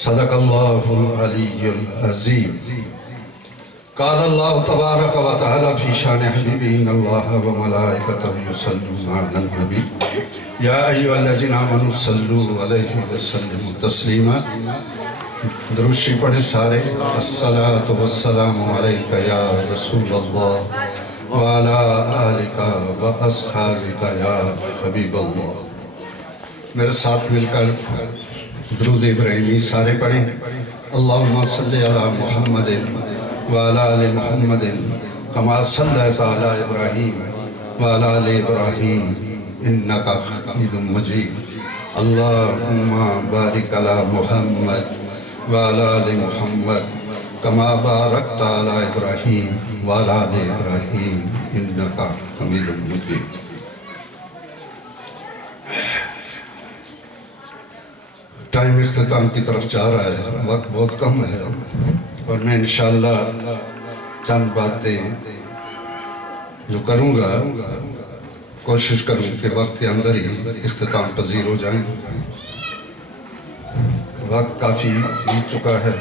صدق اللہ العلی العظیم قال اللہ تبارک و تعالی فی شان حبیبہ ان اللہ و ملائکتہ یصلون علی النبی یا ایھا الذین آمنوا صلوا علیہ وسلموا تسلیما درود شریف پڑھیں سارے الصلاۃ والسلام علیک یا رسول اللہ وعلی آلک و اصحابک یا حبیب اللہ۔ میرے ساتھ مل کر درود ابراہیمی سارے پڑھیں۔ اللہم صلی علی محمد وعلی آل محمد کما صلیت علی ابراہیم وعلی آل ابراہیم انک حمید مجید۔ اللہم بارک علی محمد وعلی آل محمد کما بارکت علی ابراہیم وعلی آل ابراہیم انک حمید مجید۔ ٹائم اختتام کی طرف جا رہا ہے، وقت بہت کم ہے اور میں انشاءاللہ چند باتیں جو کروں گا کوشش کروں کہ وقت کے اندر ہی اختتام پذیر ہو جائیں۔ وقت کافی بیت چکا ہے۔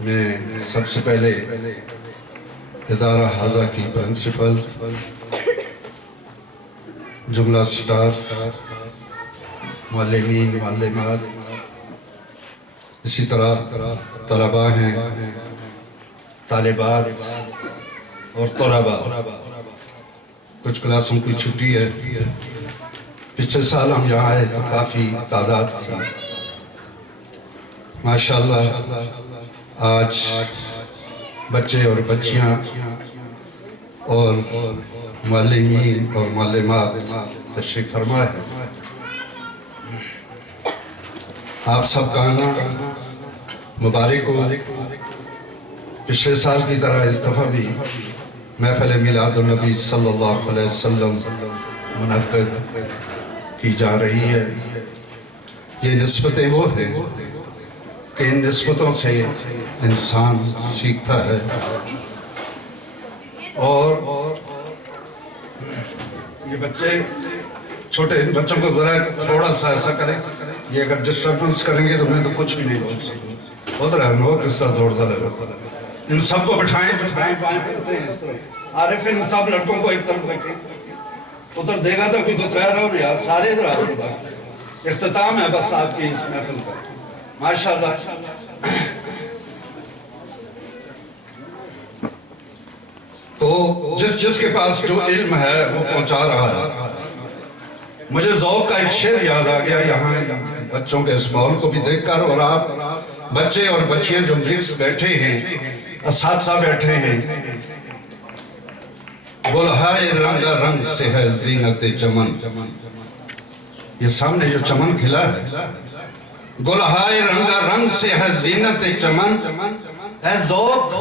میں سب سے پہلے ادارہ حاضہ کی پرنسپل، جملہ سٹاف، معلمین، معلمات، اسی طرح طلباء ہیں، طالبات اور طلباء۔ کچھ کلاسوں کی چھٹی ہے۔ پچھلے سال ہم یہاں آئے تو کافی تعداد تھی۔ ماشاءاللہ آج بچے اور بچیاں اور معلمین اور معلمات تشریف فرما ہے۔ آپ سب کا آنا مبارک ہو۔ پچھلے سال کی طرح اس دفعہ بھی محفل میلاد النبی صلی اللہ علیہ وسلم منعقد کی جا رہی ہے۔ یہ نسبتیں وہ ہیں کہ ان نسبتوں سے انسان سیکھتا ہے اور یہ بچے چھوٹے بچوں کو ذرا تھوڑا سا ایسا کریں، یہ اگر ڈسٹربنس کریں گے تو میں تو کچھ بھی نہیں بول سکتا۔ بہت رہا ہو کس طرح دوڑتا لگا۔ ان سب کو بٹھائیں، عارف ان سب لڑکوں کو ایک طرف رکھیں۔ ادھر دیکھا تھا کوئی دوترا رہا ہو یار، سارے ادھر آ رہے۔ اختتام ہے بس آپ کی اس محفل کا۔ ماشاءاللہ تو جس کے پاس جو علم ہے وہ پہنچا رہا ہے۔ مجھے ذوق کا ایک شعر یاد آ گیا یہاں بچوں کے اس ماحول کو بھی دیکھ کر، اور آپ بچے اور بچیاں جو مکس بیٹھے ہیں، اساتذہ بیٹھے ہیں۔ گلہائے رنگا رنگ سے ہے زینت چمن، یہ سامنے جو چمن کھلا ہے، گلہائے رنگا رنگ سے ہے زینت چمن، اے ذوق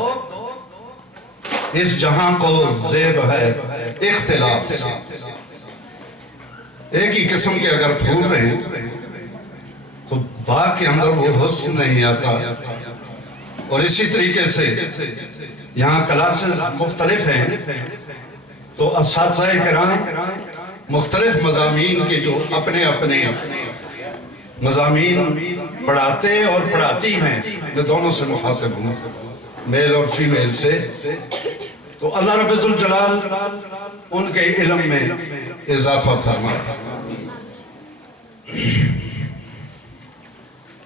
اس جہاں کو زیب ہے اختلاف سے۔ ایک ہی قسم کے اگر پھول رہے ہیں تو باغ کے اندر وہ حسن نہیں آتا۔ اور اسی طریقے سے یہاں کلاسز مختلف ہیں تو اساتذہ کرام مختلف مضامین کے جو اپنے اپنے مضامین پڑھاتے اور پڑھاتی ہیں، میں دونوں سے مخاطب ہوں، میل اور فیمیل سے۔ تو اللہ رب الجلال ان کے علم میں اضافہ فرمائے۔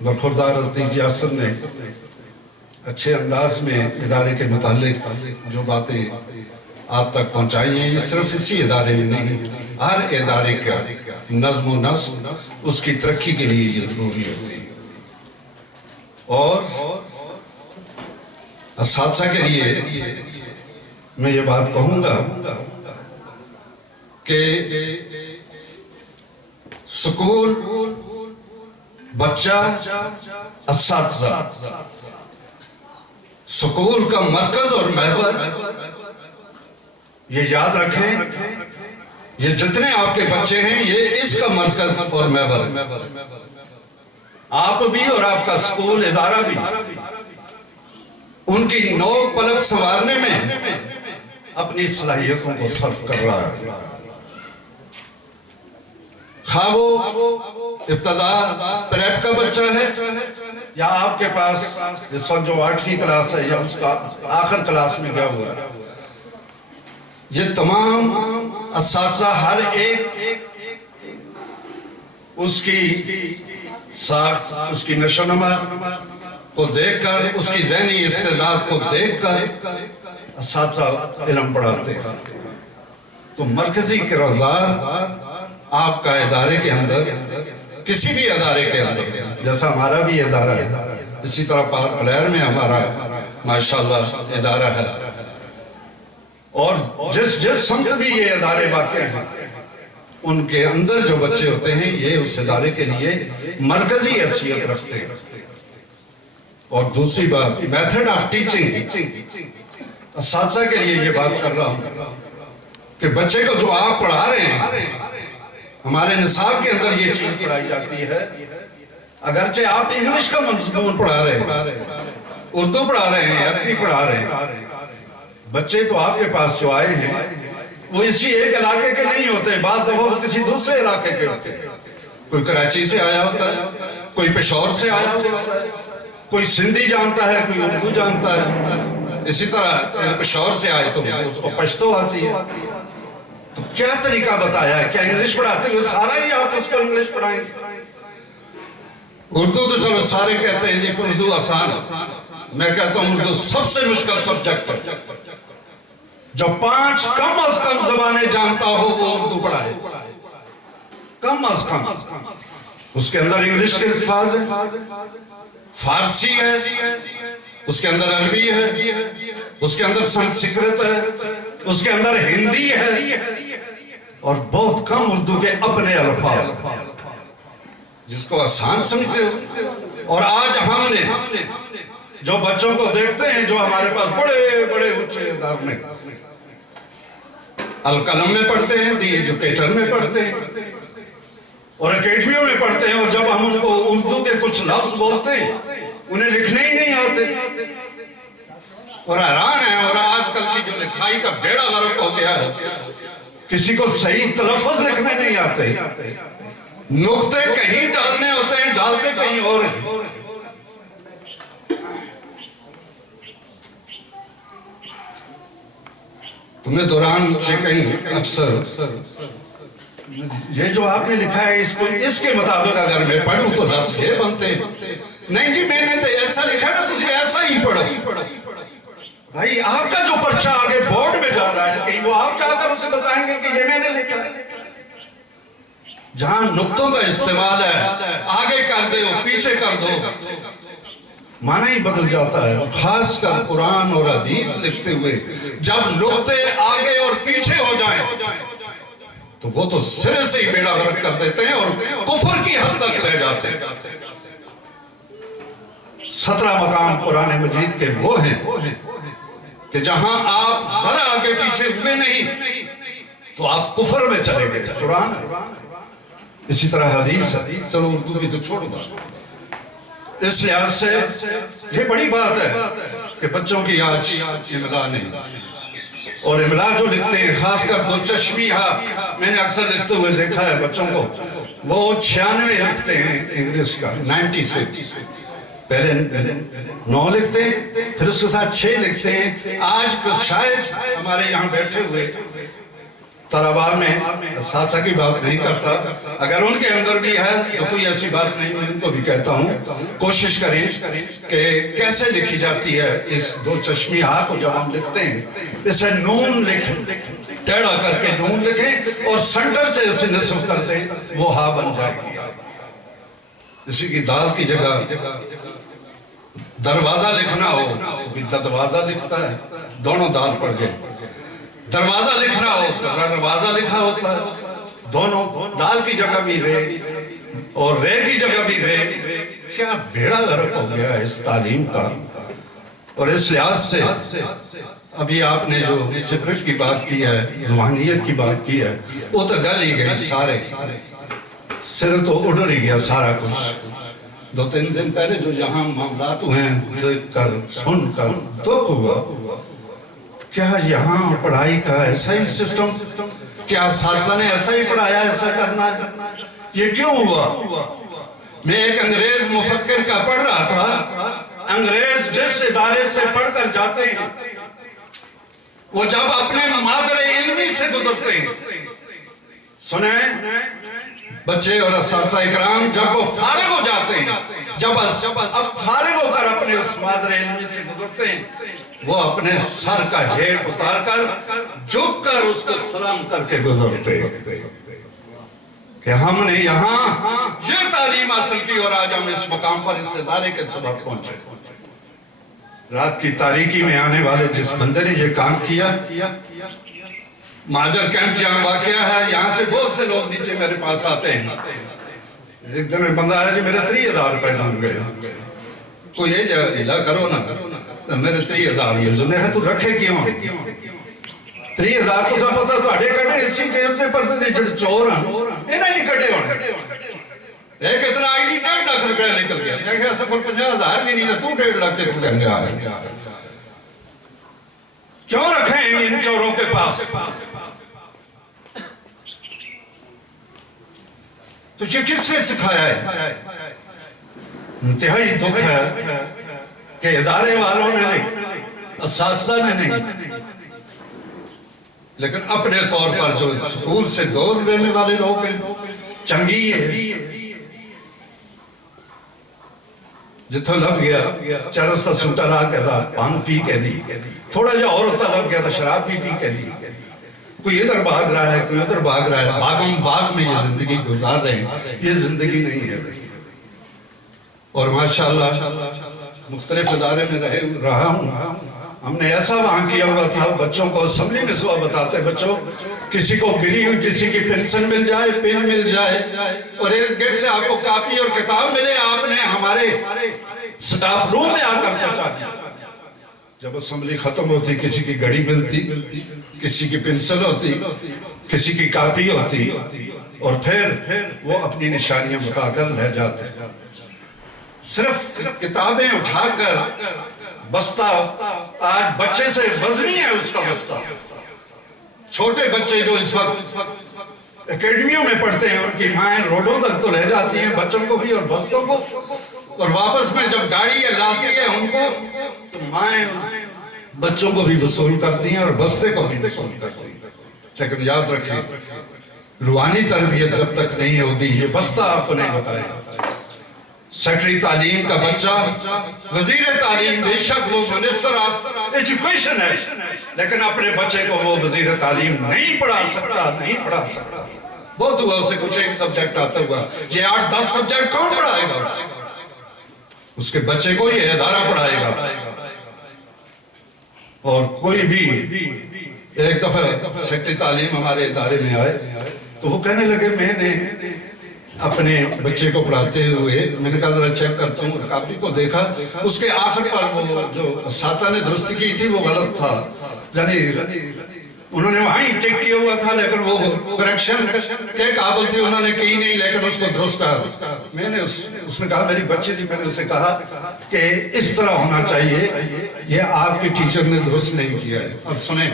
برخوردار حضرت یاسر نے اچھے انداز میں ادارے کے متعلق جو باتیں آپ تک پہنچائی ہیں، یہ صرف اسی ادارے میں نہیں، ہر ادارے کا نظم و نسق اس کی ترقی کے لیے یہ ضروری ہوتی ہے۔ اور اساتذہ کے لیے میں یہ بات کہوں گا کہ سکول، بچہ، اساتذہ، سکول کا مرکز اور محور، یہ یاد رکھیں، یہ جتنے آپ کے بچے ہیں یہ اس کا مرکز اور محور ہے۔ آپ بھی اور آپ کا سکول ادارہ بھی ان کی نوک پلک سنوارنے میں اپنی صلاحیتوں کو صرف کر رہا ہے۔ خواہ وہ ابتدا پریپ کا بچہ ہے یا آپ کے پاس اس وقت جو 8ویں کلاس ہے یا اس کا آخر کلاس میں گیا ہوا ہے، یہ تمام اساتذہ ہر ایک اس کی ساخت، اس کی نشو و نما کو دیکھ کر، اس کی ذہنی استعداد کو دیکھ کر اساتذہ علم پڑھاتے ہیں۔ تو مرکزی کردار آپ کا ادارے کے اندر، کسی بھی ادارے کے اندر، جیسا ہمارا بھی ادارہ ہے اسی طرح پارک پلیئر میں ہمارا ماشاءاللہ ادارہ ہے، اور جس سمت بھی یہ ادارے واقع ہیں ان کے اندر جو بچے ہوتے ہیں یہ اس ادارے کے لیے مرکزی حیثیت رکھتے ہیں۔ اور دوسری بات، میتھڈ آف ٹیچنگ، اساتذہ کے لیے یہ بات کر رہا ہوں کہ بچے کو جو آپ پڑھا رہے ہیں، ہمارے نصاب کے اندر یہ چیز پڑھائی جاتی ہے، اگرچہ آپ انگلش کا مضمون پڑھا رہے ہیں، اردو پڑھا رہے ہیں، عربی پڑھا رہے ہیں، بچے تو آپ کے پاس جو آئے ہیں وہ اسی ایک علاقے کے نہیں ہوتے، بعض دفعہ وہ کسی دوسرے علاقے کے ہوتے ہیں، کوئی کراچی سے آیا ہوتا ہے، کوئی پشاور سے آیا ہوتا ہے، کوئی سندھی جانتا ہے، کوئی اردو جانتا ہے، اسی طرح پشاور سے آئے تو اس کو پشتو آتی ہے۔ تو کیا طریقہ بتایا ہے؟ کیا انگلش پڑھاتے ہوئے سارا ہی آپ اس کو انگلش پڑھائیں؟ اردو تو چلو سارے کہتے ہیں جی اردو آسان ہے، میں کہتا ہوں اردو سب سے مشکل سبجیکٹ ہے، جو 5 کم از کم زبانیں جانتا ہو وہ اردو پڑھائے، کم از کم۔ اس کے اندر انگلش کے الفاظ ہیں، فارسی ہے، اس کے اندر عربی ہے، اس کے اندر سنسکرت ہے، اس کے اندر ہندی ہے، اور بہت کم اردو کے اپنے الفاظ جس کو آسان سمجھتے ہو۔ اور آج ہم نے جو بچوں کو دیکھتے ہیں جو ہمارے پاس بڑے بڑے اونچے ادارے میں القلم میں پڑھتے ہیں، دی ایجوکیٹر میں پڑھتے ہیں اور اکیڈمیوں میں پڑھتے ہیں، اور جب ہم ان کو اردو کے کچھ لفظ بولتے ہیں انہیں لکھنے ہی نہیں آتے، اور حیران ہے۔ اور آج کل کی جو لکھائی کا بیڑا غرق ہو گیا ہے، کسی کو صحیح تلفظ لکھنے نہیں آتے، نقطے کہیں ڈالنے ہوتے ہیں، ڈالتے کہیں اور ہیں۔ تمہیں دوران سے کہیں اکثر یہ جو آپ نے لکھا ہے اس کو اس کے مطابق اگر میں پڑھوں تو لفظ یہ بنتے، نہیں جی میں نے تو ایسا لکھا تھا تجھے ایسا ہی پڑھو۔ بھائی آپ کا جو پرچہ آگے بورڈ میں جا رہا ہے کہیں وہ آپ جا کر اسے بتائیں گے کہ یہ میں نے لکھا ہے؟ جہاں نقطوں کا استعمال ہے آگے کر دے پیچھے کر دو، معنی ہی بدل جاتا ہے۔ خاص کر قرآن اور حدیث لکھتے ہوئے جب نقطے آگے اور پیچھے ہو جائیں تو وہ تو سرے سے ہی بیڑا غرق کر دیتے ہیں اور کفر کی حد تک لے جاتے ہیں۔ 17 مقام قرآن مجید کے وہ ہیں کہ جہاں آپ ذرا آگے پیچھے ہوئے نہیں تو آپ کفر میں چلے گئے۔ قرآن اسی طرح حدیث، چلو اردو کی تو چھوڑ دو۔ اس لحاظ سے یہ بڑی بات ہے کہ بچوں کی آج املا نہیں، اور املا جو لکھتے ہیں خاص کر دو چشمی میں نے اکثر لکھتے ہوئے دیکھا ہے بچوں کو، وہ 96 لکھتے ہیں انگلش کا، 96 پہلے 9 لکھتے ہیں پھر اس کے ساتھ 6 لکھتے ہیں۔ آج شاید ہمارے یہاں بیٹھے ہوئے طلباء میں اساتذہ کی بات نہیں کرتا، اگر ان کے اندر بھی ہے تو کوئی ایسی بات نہیں، میں ان کو بھی کہتا ہوں کوشش کریں کہ کیسے لکھی جاتی ہے اس دو چشمی ہا کو جب ہم لکھتے ہیں اسے نون لکھیں، ٹیڑھا کر کے نون لکھیں اور سنٹر سے اسے نصف کر دیں، وہ ہا بن جائے گی۔ اسی کی دال کی جگہ دروازہ لکھنا ہو تو بھی دروازہ لکھتا ہے، دونوں دال پڑ گئے۔ دروازہ لکھنا ہو تو دروازہ لکھا ہوتا ہے، دونوں دال کی جگہ بھی رے اور رے کی جگہ بھی رے۔ کیا بیڑا غرق ہو گیا اس تعلیم کا۔ اور اس لحاظ سے ابھی آپ نے جو سپرٹ کی بات کی ہے، روحانیت کی بات کی ہے، وہ تو گل ہی گئی، سارے سر تو اڑ ہی گیا سارا کچھ۔ 2-3 دن پہلے جو یہاں معاملات ہوئے ہیں دیکھ کر سن کر دکھ ہوا۔ کیا یہاں پڑھائی کا ایسا ہی سسٹم، کیا اساتذہ نے ایسا ہی پڑھایا ایسا کرنا ہے؟ یہ کیوں ہوا؟ میں ایک انگریز مفکر کا پڑھ رہا تھا. انگریز جس ادارے سے پڑھ کر جاتے ہیں وہ جب اپنے مادر علمی سے گزرتے ہیں، سنیں بچے اور اساتذہ اکرام، جب وہ فارغ ہو جاتے ہیں، جب اب فارغ ہو کر اپنے اس مادر علمی سے گزرتے ہیں، وہ اپنے سر کا جھیب اتار کر جھک کر اس کو سلام کر کے گزرتے ہیں کہ ہم نے یہاں یہ تعلیم حاصل کی اور آج ہم اس مقام پر اس ادارے کے سبب پہنچے. رات کی تاریکی میں آنے والے جس بندے نے یہ کام کیا، مہاجر کیمپ جہاں واقعہ ہے، یہاں سے بہت سے لوگ نیچے میرے پاس آتے ہیں. ایک دن میں بندہ آیا جی میرے 30,000 روپے لگ گئے. کوئی یہ ہلا کرو نا، میرے 30,000 یہ زندے ہیں تو رکھے کیوں؟ 30,000 تو سب پتا تو اڑے کٹے اسی جیب سے پڑھتے تھے جڑ چور ہیں انہیں ہی کٹے ہونے. ایک اتنا آئی جی 1.5 لاکھ روپے نکل گیا. میں کہا سب 50,000 بھی نہیں تو 1.5 لاکھ کے کہیں گے آئے. کیوں رکھیں ان چوروں کے پاس؟ تو یہ کس نے سکھایا ہے؟ انتہائی دکھ ہے کہ ادارے والوں نے نہیں، اساتذہ نے نہیں، لیکن اپنے طور پر جو سکول سے دور لینے والے لوگ ہیں، چنگی ہے جتھا لب گیا چرس تا سوٹا لا کے دا پان پی کے دی، تھوڑا جا اور ہوتا لب گیا تا شراب پی کے دی. کوئی ادھر بھاگ رہا ہے، کوئی ادھر بھاگ رہا ہے. باغ میں یہ زندگی گزار رہے ہیں، یہ زندگی نہیں ہے. اور ماشاءاللہ مختلف ادارے میں رہا ہوں. ہم نے ایسا وہاں کیا ہوا تھا، بچوں کو اسمبلی میں صبح بتاتے، بچوں کسی کو گری ہوئی کسی کی پینسل مل جائے، پین مل جائے اور ارد گرد سے آپ کو کاپی اور کتاب ملے، آپ نے ہمارے سٹاف روم میں آ کر پہنچا دیا. جب اسمبلی ختم ہوتی کسی کی گھڑی ملتی، کسی کی پینسل ہوتی، کسی کی کاپی ہوتی اور پھر وہ اپنی نشانیاں بتا کر لے جاتے. صرف کتابیں اٹھا کر بستہ، آج بچے سے وزنی ہے اس کا بستہ. چھوٹے بچے جو اس وقت اکیڈمیوں میں پڑھتے ہیں، ان کی مائیں روڈوں تک تو لے جاتی ہیں بچوں کو بھی اور بستوں کو، اور واپس میں جب گاڑی لاتی ہے ان کو تو مائیں بچوں کو بھی وصول کرتی ہیں اور بستے کو بھی وصول کرتی ہیں. لیکن یاد رکھیں روحانی تربیت جب تک نہیں ہوگی یہ بستہ آپ کو نہیں بتائے. سیکرٹری تعلیم کا بچہ وزیر تعلیم بے شک وہ منسٹر آف ایجوکیشن ہے، لیکن اپنے بچے کو وہ وزیر تعلیم نہیں پڑھا سکتا. بہت ہوا اسے کچھ ایک سبجیکٹ آتا ہوا، یہ 8-10 سبجیکٹ کون پڑھائے گا؟ اس کے بچے کو یہ ادارہ پڑھائے گا. اور کوئی بھی ایک دفعہ سیکرٹری تعلیم ہمارے ادارے میں آئے تو وہ کہنے لگے میں نے اپنے بچے کو پڑھاتے ہوئے میں نے کہا ذرا چیک کرتا ہوں، کاپی کو دیکھا، اس کے آخر پر وہ جو اساتذہ نے درست کی تھی وہ غلط تھا. یعنی انہوں نے وہاں ہی ٹک کیا ہوا تھا لیکن وہ کریکشن کے قابل تھی، انہوں نے کی نہیں لیکن اس کو درست کہا. میں نے اس نے کہا میری بچی تھی، میں نے اسے کہا کہ اس طرح ہونا چاہیے، یہ آپ کے ٹیچر نے درست نہیں کیا ہے. اور سنیں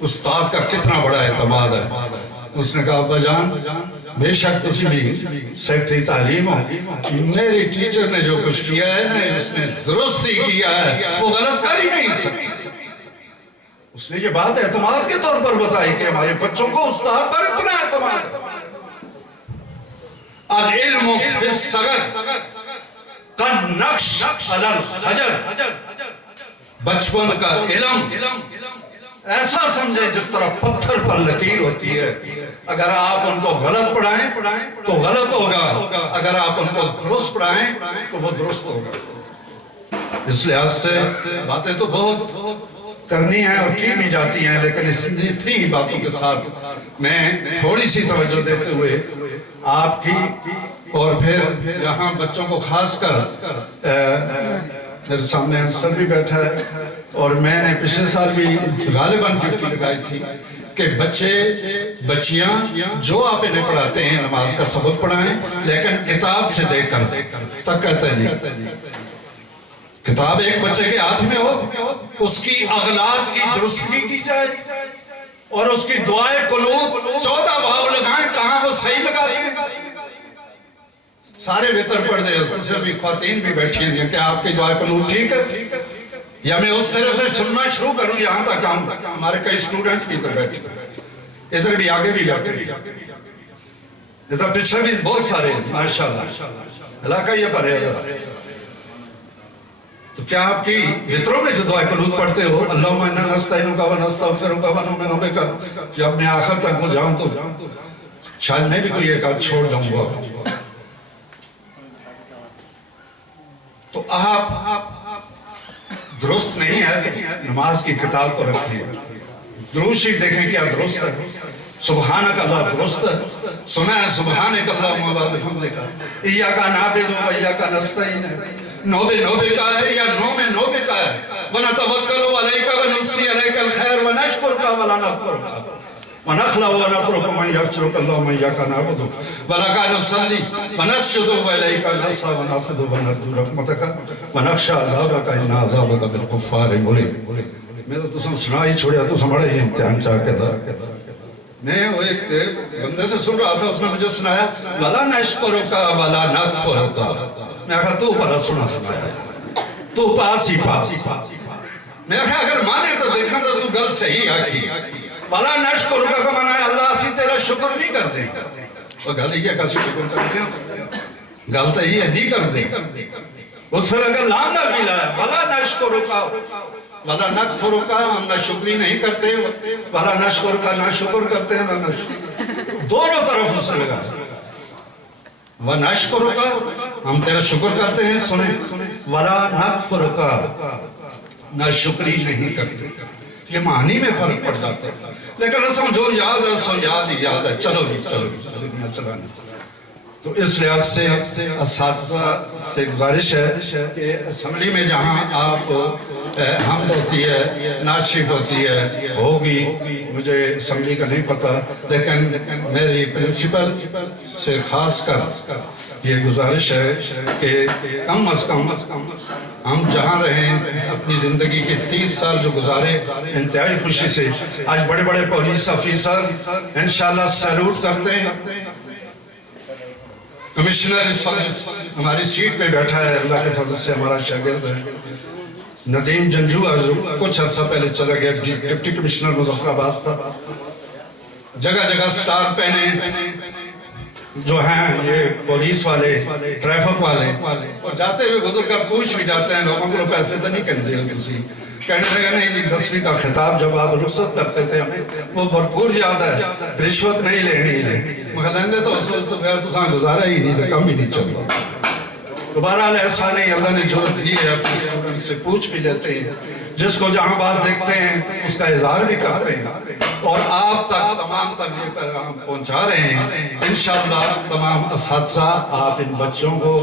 استاد کا کتنا بڑا اعتماد ہے. اس نے کہا ابا جان بے شک تسی بھی سیکرٹری تعلیم ہو، میری ٹیچر نے جو کچھ کیا ہے نا اس نے درست ہی کیا ہے، وہ غلط کر ہی نہیں سکتی. اس نے یہ بات اعتماد کے طور پر بتائی کہ ہمارے بچوں کو استاد پر اتنا اعتماد. العلم فی الصغر کالنقش علی الحجر، بچپن کا علم ایسا سمجھے جس طرح پتھر پر لکیر ہوتی ہے. اگر آپ ان کو غلط پڑھائیں تو غلط ہوگا، اگر آپ ان کو درست پڑھائیں تو وہ درست ہوگا. اس لحاظ سے باتیں تو بہت کرنی ہیں اور کی بھی جاتی ہیں، لیکن اس اتنی باتوں کے ساتھ میں تھوڑی سی توجہ دیتے ہوئے آپ کی اور پھر یہاں بچوں کو خاص کر میرے سامنے انصر بھی بیٹھا ہے اور میں نے پچھلے سال بھی غالباً ڈیوٹی لگائی تھی کہ بچے بچیاں جو آپ انہیں پڑھاتے ہیں نماز کا سبق پڑھائیں، لیکن کتاب سے لے کر تک کہتے نہیں. کتاب ایک بچے کے ہاتھ میں ہو، اس کی اغلاط کی درستگی کی جائے اور اس کی دعائے قلوب 14 واو لگائیں، کہاں وہ صحیح لگاتے ہیں سارے وطر پڑھ دے تسے بھی خواتین بھی بیٹھی ہیں کہ آپ کی دعائیں قنوت ٹھیک ہے یا میں اس سرے سے سننا شروع کروں یہاں تک آؤں ہمارے کئی اسٹوڈنٹ بھی ادھر بیٹھے ادھر بھی آگے بھی بیٹھے ادھر پیچھے بھی بہت سارے ماشاءاللہ علاقہ یہ پر ہے تو کیا آپ کی وطروں میں جو دعائیں قنوت پڑھتے ہو اللہم انا نستعینک و نستغفرک و نؤمن بک جب میں آخر تک وہ جاؤں تو شاید میں بھی کوئی ایک آدھ چھوڑ جاؤں گا تو آپ درست نہیں ہے کہ نماز کی کتاب کو رکھیں درود شریف دیکھیں کیا درست ہے سبحانک اللہ درست ہے سنا ہے سبحانک اللہ و بحمدک ایاک نعبد و ایاک نستعین نوبے کا ہے یا نوبے کا ہے وَنَتَوَكَّلُ عَلَيْكَ وَنُصِّي عَلَيْكَ الْخَيْرَ وَنَشْكُرُكَ وَلَا نَكْفُرُكَ وَنَخْلَعُ وَنَتْرُكُ مَنْ يَفْجُرُكَ اللَّهُ مَنْ إِيَّاكَ نَعْبُدُ وَلَكَ نُصَلِّي وَنَسْجُدُ وَإِلَيْكَ نَسْعَى وَنَعْبُدُ وَنَرْجُو رَحْمَتَكَ وَنَخْشَىٰ عَذَابَكَ إِنَّ عَذَابَكَ بِالْكُفَّارِ مُلِيمٌ میں تو تسم سنا ہی چھوڑیا تو سمڑا ہی امتحان چاہ کے دا میں وہ ایک بندے سے سن رہا تھا اس نے مجھے سنایا وَلَا نَشْكُرُكَ وَلَا نَكْفُرُكَ میں کہا تو بڑا سنایا تو پاس ہی میں کہا اگر مانے تو دیکھا تو گل صحیح آگی بھلا نشکر کا مانا ہے اللہ اسی تیرا شکر نہیں کر دیں وہ گل ہی ہے کسی شکر کر دیں گل تو ہی ہے نہیں کر دیں اس پر اگر لام نہ بھی لایا بھلا نشکر کا بھلا نکفر کا ہم نہ شکری نہیں کرتے بھلا نشکر کا نہ شکر کرتے ہیں نہ شکر دونوں طرف اس لگا وَنَشْكُرُكَ ہم تیرا شکر کرتے ہیں سنیں وَلَا نَكْفُرُكَ نہ شکری نہیں کرتے یہ معنی میں فرق پڑ جاتا ہے لیکن رسم جو یاد ہے سو یاد ہی یاد ہے چلو دنیا چلانے تو اس لحاظ سے اساتذہ سے گزارش ہے کہ اسمبلی میں جہاں آپ حمد ہوتی ہے نعت شریف ہوتی ہے ہوگی مجھے اسمبلی کا نہیں پتا لیکن میری پرنسپل سے خاص کر یہ گزارش ہے کہ کم از کم ہم جہاں رہیں اپنی زندگی کے 30 سال جو گزارے انتہائی خوشی سے آج بڑے بڑے پولیس افیسر انشاءاللہ سیلوٹ کرتے ہیں کمشنر اس وقت ہماری سیٹ پہ بیٹھا ہے اللہ کے فضل سے ہمارا شاگرد ہے ندیم جنجو کچھ عرصہ پہلے چلا گیا ڈپٹی کمشنر مظفر آباد تھا جگہ جگہ سٹار پہنے جو ہیں یہ پولیس والے ٹریفک والے اور جاتے ہوئے گزر کر پوچھ بھی جاتے ہیں لوگوں کو پیسے تو نہیں کہنے دے کسی کہنے لگا نہیں جی 10ویں کا خطاب جب آپ رخصت کرتے تھے ہمیں وہ بھرپور یاد ہے رشوت نہیں لینی مگر لیندے تو اس وقت بغیر تو ساں گزارا ہی نہیں تھا کم ہی نہیں چل رہا دوبارہ ایسا نہیں اللہ نے جرأت دی ہے اپنے اسٹوڈنٹ سے پوچھ بھی لیتے ہیں جس کو جہاں بات دیکھتے ہیں اس کا اظہار بھی کرتے ہیں اور آپ تک تمام تک یہ پیغام پہنچا رہے ہیں انشاءاللہ تمام اساتذہ آپ ان بچوں کو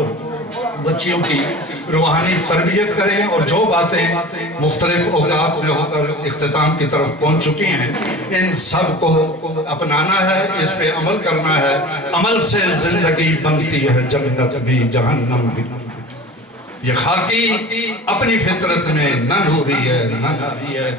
بچیوں کی روحانی تربیت کریں اور جو باتیں مختلف اوقات میں ہو کر اختتام کی طرف پہنچ چکی ہیں ان سب کو اپنانا ہے اس پہ عمل کرنا ہے عمل سے زندگی بنتی ہے جنت بھی جہنم بھی یہ خاکی اپنی فطرت میں نہ نوری ہے نہ ناری ہے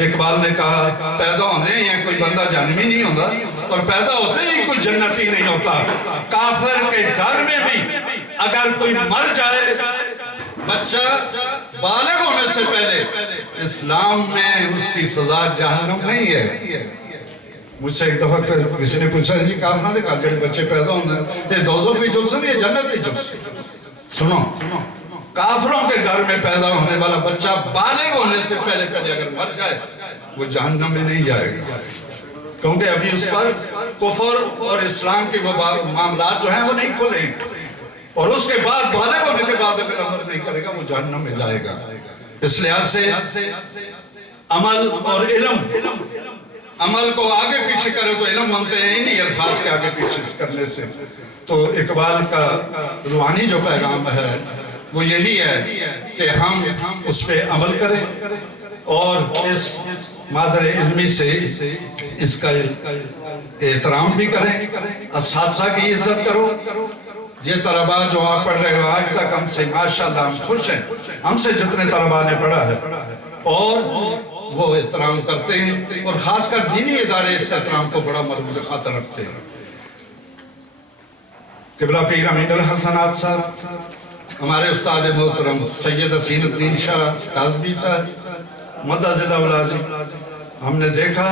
اقبال نے کہا پیدا ہونے ہیں کوئی بندہ جہنمی نہیں ہوتا اور پیدا ہوتے ہی کوئی جنتی نہیں ہوتا کافر کے گھر میں بھی اگر کوئی مر جائے بچہ بالغ ہونے سے پہلے اسلام میں اس کی سزا جہنم نہیں ہے مجھ سے ایک دفعہ کسی نے پوچھا جی کافروں نے کہا جڑے بچے پیدا ہونے یہ دوزخ بھی جلسے بھی یہ جنت بھی جلسے سنو کافروں کے گھر میں پیدا ہونے والا بچہ بالغ ہونے سے پہلے اگر مر جائے وہ جہنم میں نہیں جائے گا کیونکہ ابھی اس پر کفر اور اسلام کے وہ معاملات جو ہیں وہ نہیں کھلیں اور اس کے بعد بالغ ہونے کے بعد اگر عمل نہیں کرے گا وہ جہنم میں جائے گا اس لحاظ سے عمل اور علم عمل کو آگے پیچھے کرے تو علم بنتے ہیں انہی الفاظ کے آگے پیچھے کرنے سے تو اقبال کا روحانی جو پیغام ہے وہ یہی ہے کہ ہم اس پہ عمل کریں اور اس مادر علمی سے اس کا احترام بھی کریں اساتذہ کی عزت کرو یہ طلباء جو آپ پڑھ رہے ہو آج تک ہم سے ماشاءاللہ ہم خوش ہیں ہم سے جتنے طلباء نے پڑھا ہے اور وہ احترام کرتے ہیں اور خاص کر دینی ادارے اس احترام کو بڑا ملحوظ خاطر رکھتے ہیں قبلہ پیر امین الحسنات صاحب، ہمارے استاد محترم سید حسین الدین شاہ کاظمی صاحب مدد اللہ العظیم، ہم نے دیکھا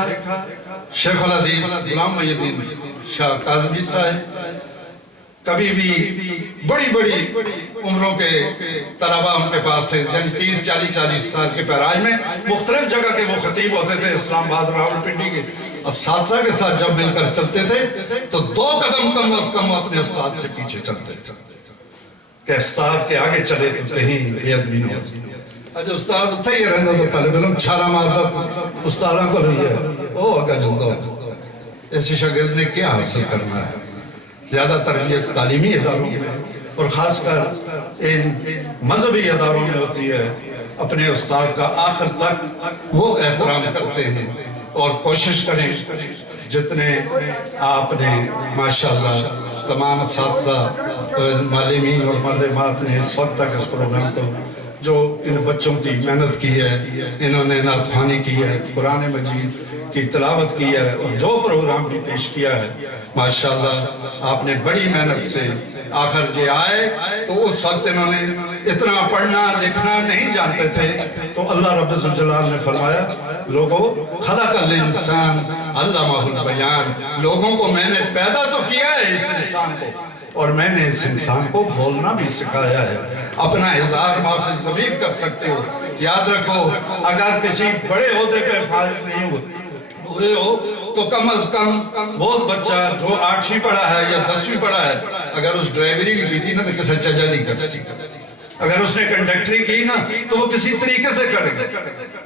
شیخ الحدیث غلام محی الدین شاہ کاظمی صاحب کبھی بھی بڑی بڑی عمروں کے طلبہ ان کے پاس تھے، یعنی 30-40 سال کے پیراج میں مختلف جگہ کے وہ خطیب ہوتے تھے، اسلام آباد راولپنڈی کے اساتذہ کے ساتھ جب مل کر چلتے تھے تو 2 قدم کم از کم اپنے استاد سے پیچھے چلتے تھے کہ استاد کے آگے چلے تو کہیں بے ادبی نہ ہو۔ اج استاد اتھے ہی رہنا تو طالب علم چھالا مارتا تو استاداں کو رہی ہے او اگا جلدہ ایسے شاگرد نے کیا حاصل کرنا ہے؟ زیادہ تربیت تعلیمی اداروں میں اور خاص کر ان مذہبی اداروں میں ہوتی ہے، اپنے استاد کا آخر تک وہ احترام کرتے ہیں اور کوشش کریں جتنے آپ نے ماشاءاللہ تمام اساتذہ معلمین اور معلمات نے اس وقت تک اس پروگرام کو جو ان بچوں کی محنت کی ہے، انہوں نے نعت خوانی کی ہے، قرآن مجید کی تلاوت کی ہے اور جو پروگرام بھی پیش کیا ہے ماشاءاللہ آپ نے بڑی محنت سے آخر یہ آئے تو اس وقت انہوں نے اتنا پڑھنا لکھنا نہیں جانتے تھے تو اللہ رب الجلال نے فرمایا لوگوں خلق الانسان علمہ البیان، لوگوں کو میں نے پیدا تو کیا ہے اس انسان کو اور میں نے اس انسان کو بولنا بھی سکھایا ہے، اپنا اظہار معافی ضمیر کر سکتے ہو۔ یاد رکھو اگر کسی بڑے عہدے پہ فائز نہیں ہوئے ہو تو کم از کم وہ بچہ جو 8ویں پڑھا ہے یا 10ویں پڑھا ہے اگر اس ڈرائیوری بھی کی نا تو کسی چجا نہیں کر سکتا، اگر اس نے کنڈکٹری کی نا تو وہ کسی طریقے سے کرے گا،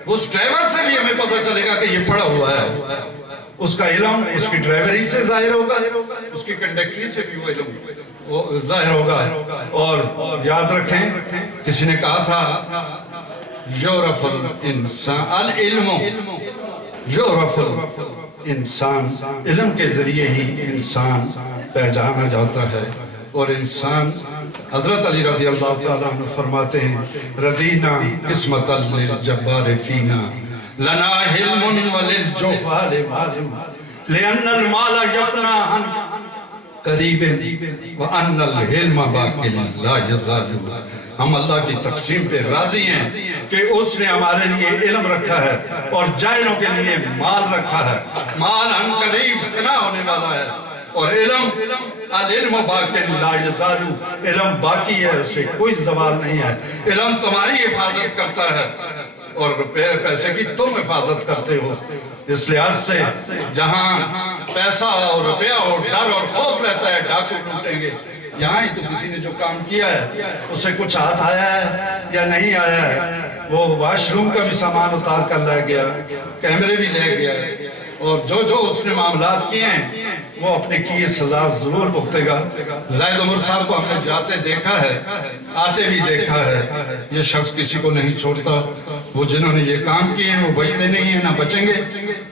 اس ڈرائیور سے بھی ہمیں پتہ چلے گا کہ یہ پڑھا ہوا ہے، اس کا علم اس کی ڈرائیوری سے ظاہر ہوگا، اس کی کنڈکٹری سے بھی وہ علم ظاہر ہوگا۔ اور یاد رکھیں کسی نے کہا تھا یعرف الانسان العلم یعرف الانسان، علم کے ذریعے ہی انسان پہچانا جاتا ہے اور انسان حضرت علی رضی اللہ تعالیٰ عنہ فرماتے ہیں رضینا قسمت للجبار فینا لنا علم وللجہال مال لأن المال یفنا عن قریب وَأَنَّ الْعِلْمَ بَاقٍ لَا يَزَالُ، ہم اللہ کی تقسیم پہ راضی ہیں کہ اس نے ہمارے لیے علم رکھا ہے اور جاہلوں کے لیے مال رکھا ہے، مال ہم قریب فنا ہونے والا ہے اور علم العلم باقٍ لا يزال، علم باقی ہے اسے کوئی زوال نہیں ہے، علم تمہاری حفاظت کرتا ہے اور پیسے کی تم حفاظت کرتے ہو۔ اس لحاظ سے جہاں پیسہ اور روپیہ اور ڈر اور خوف رہتا ہے ڈاکو لوٹیں گے، یہاں ہی تو کسی نے جو کام کیا ہے اسے کچھ ہاتھ آیا ہے یا نہیں آیا ہے، وہ واش روم کا بھی سامان اتار کر لے گیا، کیمرے بھی لے گیا اور جو اس نے معاملات کیے ہیں وہ اپنے کیے سزا ضرور بھگتے گا۔ زید عمر صاحب کو ہم نے جاتے دیکھا ہے، آتے بھی دیکھا ہے، یہ شخص کسی کو نہیں چھوڑتا، وہ جنہوں نے یہ کام کیے ہیں وہ بچتے نہیں ہیں نہ بچیں گے،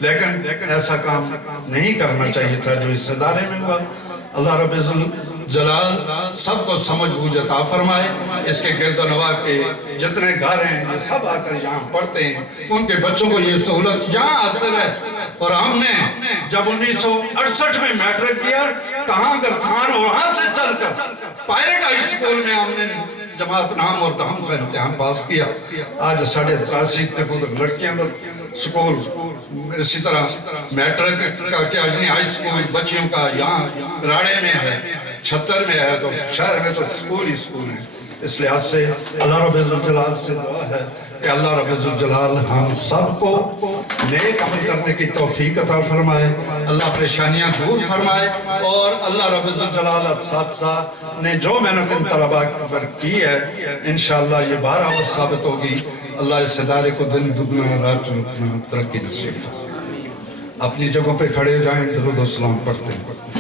لیکن ایسا کام نہیں کرنا چاہیے تھا جو اس ادارے میں ہوا۔ اللہ رب جلال سب کو سمجھ بوجھ عطا فرمائے، اس کے گرد و نواح کے جتنے گھر ہیں یہ سب آ کر یہاں پڑھتے ہیں، ان کے بچوں کو یہ سہولت یہاں حاصل ہے۔ اور ہم نے جب 1968 میں میٹرک کیا کہاں گرتھان اور وہاں سے چل کر پائرٹ ہائی اسکول میں ہم نے جماعت نام اور دہم کا امتحان پاس کیا۔ آج 83.5 تک لڑکیاں سکول، اسی طرح میٹرک کا کیا ہائی اسکول بچیوں کا یہاں راڑے میں ہے، 76 میں ہے، تو شہر میں تو سکول ہی سکول ہیں۔ اس لحاظ سے اللہ رب الجلال سے دعا ہے کہ اللہ رب الجلال ہم سب کو نیک عمل کرنے کی توفیق عطا فرمائے، اللہ پریشانیاں دور فرمائے اور اللہ رب الجلال اساتذہ نے جو محنت ان طلباء پر کی ہے انشاءاللہ یہ 12 اور ثابت ہوگی۔ اللہ اس ادارے کو دن دگنا رات چگنا ترقی نصیب۔ اپنی جگہوں پہ کھڑے ہو جائیں، درود و سلام پڑھتے ہیں۔